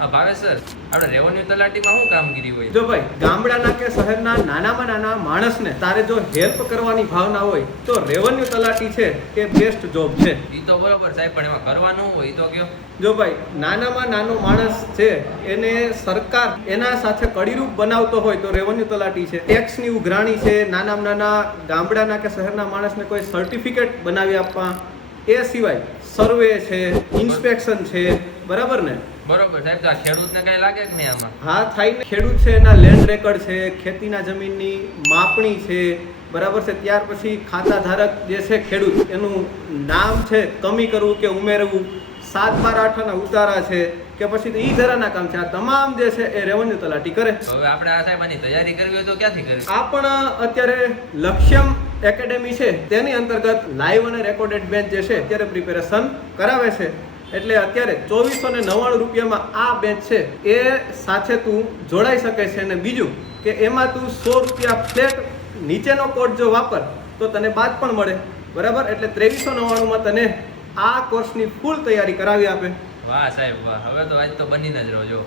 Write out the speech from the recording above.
હા ભાવેશ સર. આપણે રેવન્યુ તલાટીમાં શું કામગીરી હોય? જો ભાઈ ગામડાના કે શહેરના નાનામાં નાના માણસને તારે જો હેલ્પ કરવાની ભાવના હોય તો રેવન્યુ તલાટી છે એ બેસ્ટ જોબ છે. ઈ તો બરોબર સાહેબ પણ એમાં કરવાનું હોય તો કયો. જો ભાઈ નાનામાં નાનો માણસ છે એને સરકાર એના સાથે કડીરૂપ બનાવતો હોય તો રેવન્યુ તલાટી છે. ટેક્સની ઉઘરાણી છે નાનામાં નાના ગામડાના કે શહેરના માણસને કોઈ સર્ટિફિકેટ બનાવી આપવા એ સિવાય સર્વે છે ઇન્સ્પેક્શન છે બરાબર ને? બરોબર સાહેબ તો આ ખેડૂતને કઈ લાગે કે નહીં આમાં? હા થાય ને. ખેડૂત છે એના લેન્ડ રેકોર્ડ છે ખેતીના જમીનની માપણી છે બરાબર છે. ત્યાર પછી ખાતા ધારક જે છે ખેડૂત એનું નામ છે કમી કરવું કે ઉમેરવું સાત બાર આઠના ઉતારા છે કે પછી ઈ ધરાના કામ છે. આ તમામ જે છે એ રેવન્યુ તલાટી કરે. હવે આપણે આ સાહેબ આની તૈયારી કરવી હોય તો ક્યાંથી કરવી? આ પણ અત્યારે લક્ષ્યમ એકેડેમી છે, તેની અંતર્ગત લાઈવ અને રેકોર્ડેડ બેચ જે છે, અત્યારે પ્રિપેરેશન કરાવે છે. એટલે અત્યારે ચોવીસો ને નવ્વાણું રૂપિયામાં આ બેચ છે, એ સાથે તું જોડાઈ શકે છે. અને બીજું કે એમાં તું સો રૂપિયા ફ્લેટ નીચેનો કોડ જો વાપર, તો તને બાદ પણ મળે. બરાબર? એટલે ત્રેવીસો નવ્વાણુંમાં તને આ કોર્સની ફૂલ તૈયારી કરાવી આપે. વાહ સાહેબ, વાહ. હવે તો આજ તો બનીને જ રહો